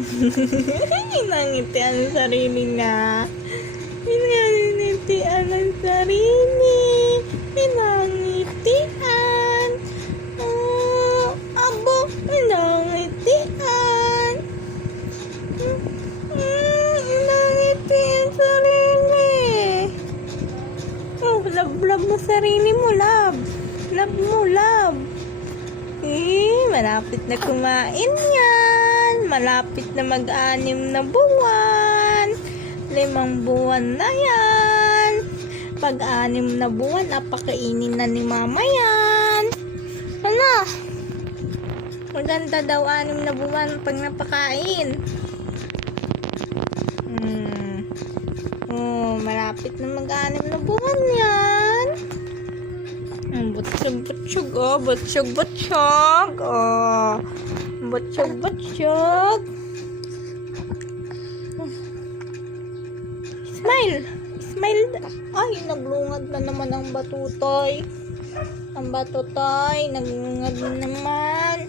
Pinangitian ang sarili na. Pinangitian ang sarili. Pinangitian. Oh, abo, pinangitian. Pinangitian sarili. Oh, love mo sarili mo, love. Love mo, love. Malapit na kumain yan. Malapit na mag-anim na buwan. 5 buwan na yan. Pag-anim na buwan, napakainin na ni mama yan. Ano? Maganda daw 6 na buwan pag napakain. Malapit na mag-anim na buwan yan. Butsyog, oh. Butsyog. Oh. Butsyog. Smile. Ay, naglungad na naman ang batutoy. Naglungad na naman.